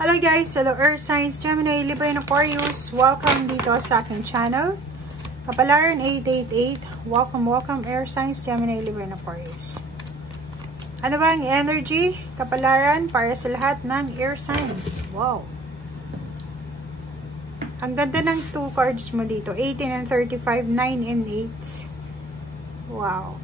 Hello guys! Hello Earth Signs, Gemini, Libra, and Aquarius. Welcome dito sa aking channel. Kapalaran 888. Welcome Earth Signs, Gemini, Libra, and Aquarius. Ano ba ang energy? Kapalaran para sa lahat ng Earth Signs. Wow! Ang ganda ng 2 cards mo dito. 18 and 35, 9 and 8. Wow!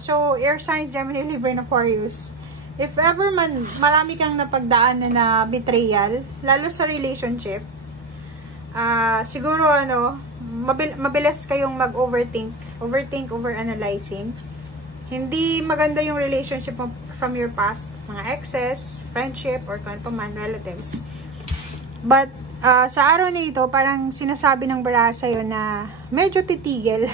So, Air Signs, Gemini, Libra, and Aquarius. If ever man, marami kang napagdaan na betrayal, lalo sa relationship, siguro mabilis kayong mag-overthink, overanalyzing. Hindi maganda yung relationship mo from your past, mga exes, friendship, or kung ano pa man, relatives. But, sa araw na ito, parang sinasabi ng baraha sa'yo na medyo titigil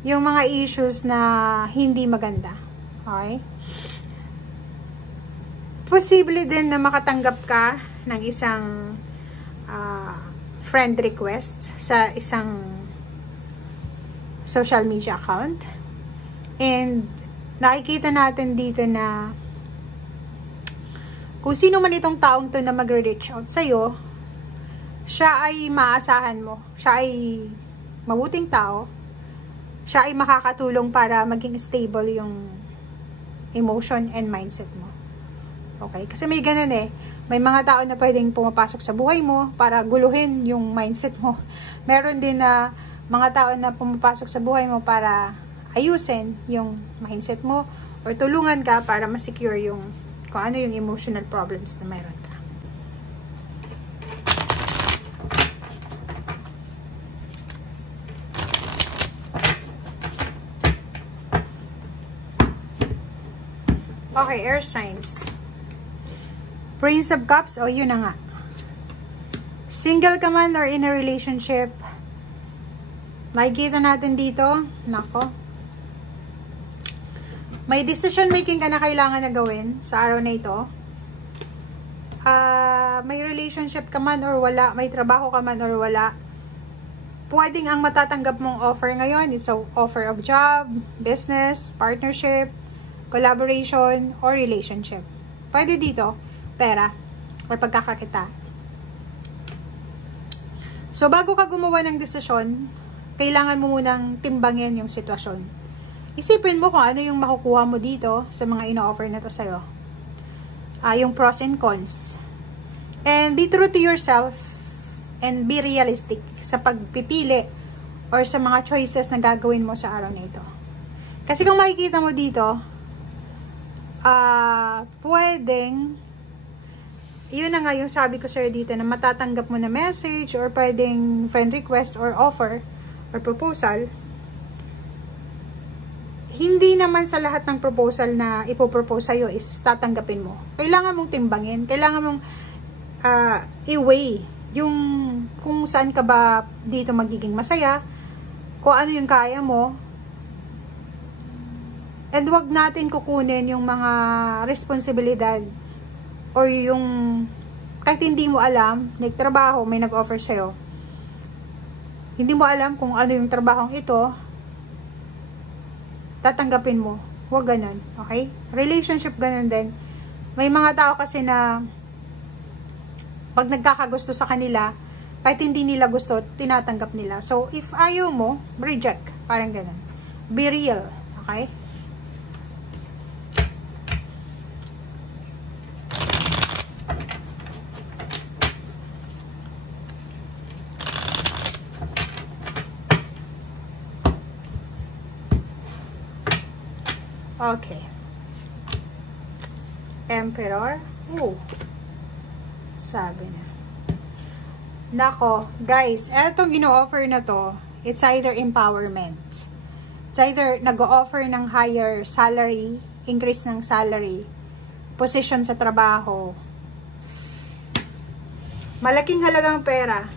yung mga issues na hindi maganda. Okay? Posible din na makatanggap ka ng isang friend request sa isang social media account. And nakikita natin dito na kung sino man itong taong to na mag-reach out sa'yo, siya ay maasahan mo. Siya ay mabuting tao. Siya ay makakatulong para maging stable yung emotion and mindset mo. Okay? Kasi may ganun eh. May mga tao na pwedeng pumapasok sa buhay mo para guluhin yung mindset mo. Meron din na mga tao na pumapasok sa buhay mo para ayusin yung mindset mo or tulungan ka para ma-secure yung kung ano yung emotional problems na meron ka. Okay, Air Signs. Prince of Cups, yun na nga. Single ka man or in a relationship, makikita natin dito, nako, may decision making ka na kailangan na gawin sa araw na ito. May relationship ka man or wala, may trabaho ka man or wala, pwedeng ang matatanggap mong offer ngayon, it's an offer of job, business, partnership, collaboration, or relationship. Pwede dito, pera or pagkakakita. So, bago ka gumawa ng desisyon, kailangan mo munang timbangin yung sitwasyon. Isipin mo kung ano yung makukuha mo dito sa mga ino-offer na to sa'yo. Yung pros and cons. And be true to yourself and be realistic sa pagpipili or sa mga choices na gagawin mo sa araw na ito. Kasi kung makikita mo dito, pwedeng yun na nga yung sabi ko sa'yo dito na matatanggap mo na message or pwedeng friend request or offer or proposal. Hindi naman sa lahat ng proposal na ipopropose sa'yo is tatanggapin mo. Kailangan mong timbangin. Kailangan mong i-weigh yung kung saan ka ba dito magiging masaya, kung ano yung kaya mo. And wag natin kukunin yung mga responsibilidad or yung kahit hindi mo alam, nagtrabaho, may nag-offer sa'yo. Hindi mo alam kung ano yung trabahong ito, tatanggapin mo. Huwag ganun. Okay? Relationship ganun din. May mga tao kasi na pag nagkakagusto sa kanila, kahit hindi nila gusto, tinatanggap nila. So, if ayaw mo, reject. Parang ganun. Be real. Okay? Okay. Emperor. Sabi na. Nako, guys, etong gino-offer na to, it's either empowerment. It's either nag-o-offer ng higher salary, increase ng salary, position sa trabaho, malaking halagang pera,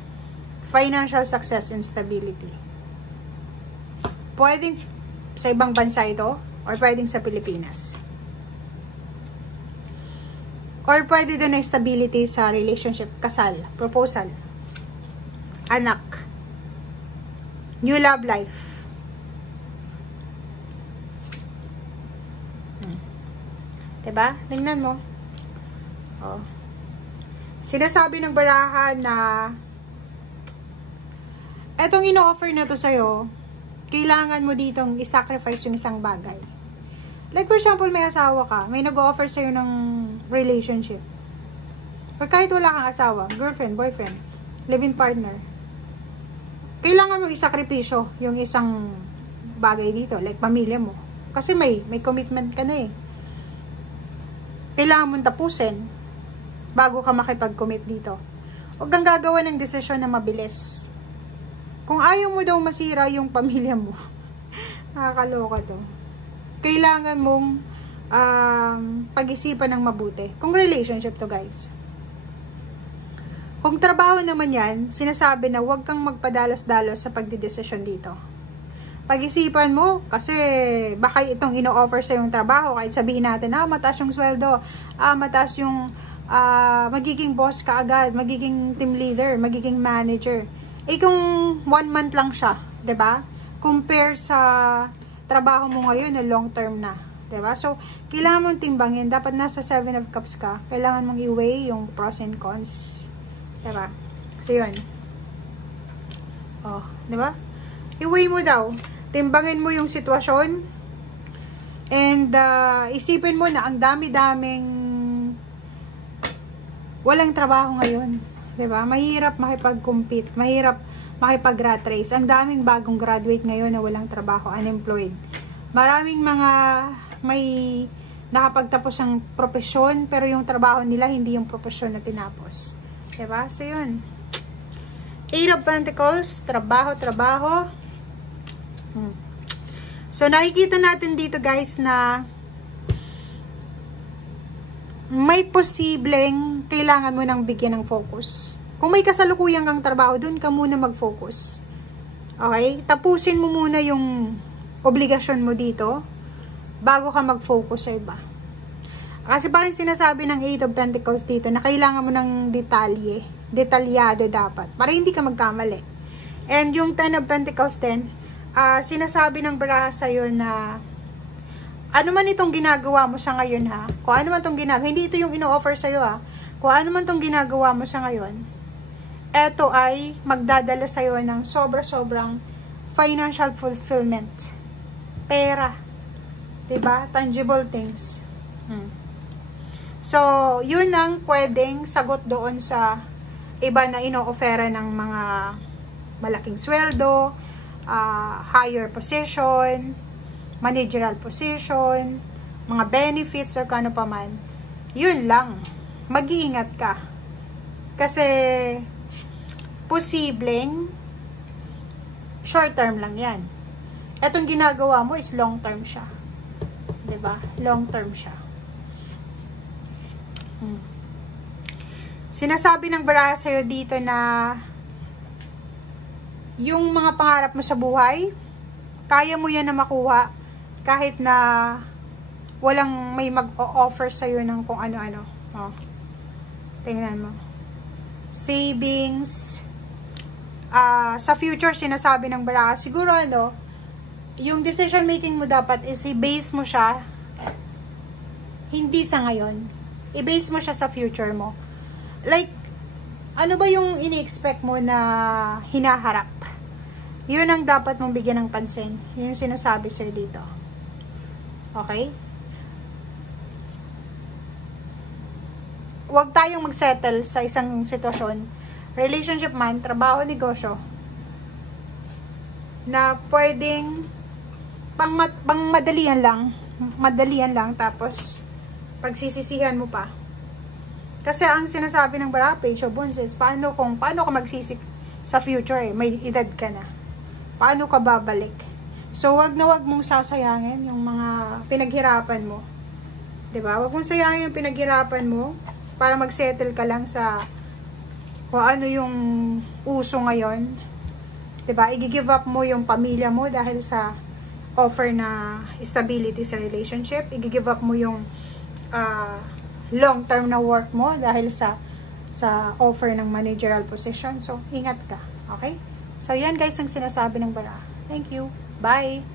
financial success and stability. Pwedeng sa ibang bansa ito, or pwedeng sa Pilipinas. Or pwede din na stability sa relationship, kasal, proposal, anak, new love life. Diba? Tingnan mo. Oh. Sinasabi ng baraha na etong ino-offer na to sa'yo, kailangan mo ditong i-sacrifice yung isang bagay. Like for example, may asawa ka, may nag-offer sa'yo ng relationship. Or kahit wala kang asawa, girlfriend, boyfriend, live-in partner, kailangan mo isakripisyo yung isang bagay dito, like pamilya mo. Kasi may commitment ka na eh. Kailangan mong tapusin bago ka makipag-commit dito. Huwag kang gagawa ng desisyon na mabilis. Kung ayaw mo daw masira yung pamilya mo, nakakaloka to. Kailangan mong pag-isipan ng mabuti. Kung relationship to, guys. Kung trabaho naman yan, sinasabi na huwag kang magpadalos-dalos sa pagdidesisyon dito. Pag-isipan mo, kasi baka itong ino-offer sa yung trabaho, kahit sabihin natin, mataas yung sweldo, mataas yung magiging boss ka agad, magiging team leader, magiging manager. Eh kung 1 month lang siya, 'di ba? Compare sa trabaho mo ngayon na long term na, 'di ba? So, kailangan mong timbangin, dapat nasa 7 of cups ka. Kailangan mong i-weigh yung pros and cons, 'di ba? So, 'yun. Oh, 'di ba? I-weigh mo daw. Timbangin mo yung sitwasyon. And isipin mo na ang dami-daming walang trabaho ngayon, 'di ba? Mahirap makipag-compete, mahirap makipag-rat race. Ang daming bagong graduate ngayon na walang trabaho, unemployed. Maraming mga may nakapagtapos ng propesyon pero yung trabaho nila hindi yung propesyon na tinapos. 'Di ba? So 'yun. 8 of Pentacles, trabaho. So nakikita natin dito, guys, na may posibleng kailangan mo nang bigyan ng focus. Kung may kasalukuyan kang trabaho, dun ka muna mag-focus. Okay? Tapusin mo muna yung obligasyon mo dito bago ka mag-focus sa iba. Kasi parang sinasabi ng 8 of Pentacles dito na kailangan mo ng detalye. Detalyado dapat. Para hindi ka magkamali. And yung 10 of Pentacles din, sinasabi ng baraha sa'yo na ano man itong ginagawa mo sa ngayon, ha? Kung ano man itong ginagawa, hindi ito yung ino-offer sa'yo, ha? Kung ano man itong ginagawa mo sa ngayon, eto ay magdadala sa'yo ng sobra-sobrang financial fulfillment. Pera. Diba? Tangible things. So, yun ang pwedeng sagot doon sa iba na ino-offera ng mga malaking sweldo, higher position, managerial position, mga benefits or kano pa man. Yun lang. Mag-iingat ka. Kasi posibleng short term lang yan. Etong ginagawa mo is long term siya. 'Di ba? Long term siya. Sinasabi ng baraha sa'yo dito na yung mga pangarap mo sa buhay, kaya mo yan na makuha kahit na walang may mag-o-offer sa'yo ng kung ano-ano. Oh. Tingnan mo. Savings. Sa future, sinasabi ng baraha, siguro yung decision making mo dapat is i-base mo siya hindi sa ngayon. I-base mo siya sa future mo. Like, ano ba yung ini-expect mo na hinaharap? Yun ang dapat mong bigyan ng pansin. Yun yung sinasabi sir dito. Okay? Huwag tayong mag-settle sa isang sitwasyon, relationship man, trabaho, negosyo, na pwedeng pang madalian lang, tapos pagsisisihan mo pa. Kasi ang sinasabi ng baraha, Page of Wands, is paano ka magsisik sa future, may edad ka na. Paano ka babalik? So, wag na wag mong sasayangin yung mga pinaghirapan mo. 'Di ba? Wag mong sayangin yung pinaghirapan mo para mag-settle ka lang sa kung ano yung uso ngayon. 'Di ba? I-give up mo yung pamilya mo dahil sa offer na stability sa relationship. I-give up mo yung long-term na work mo dahil sa offer ng managerial position. So, ingat ka. Okay? So, yan guys ang sinasabi ng baraha. Thank you. Bye!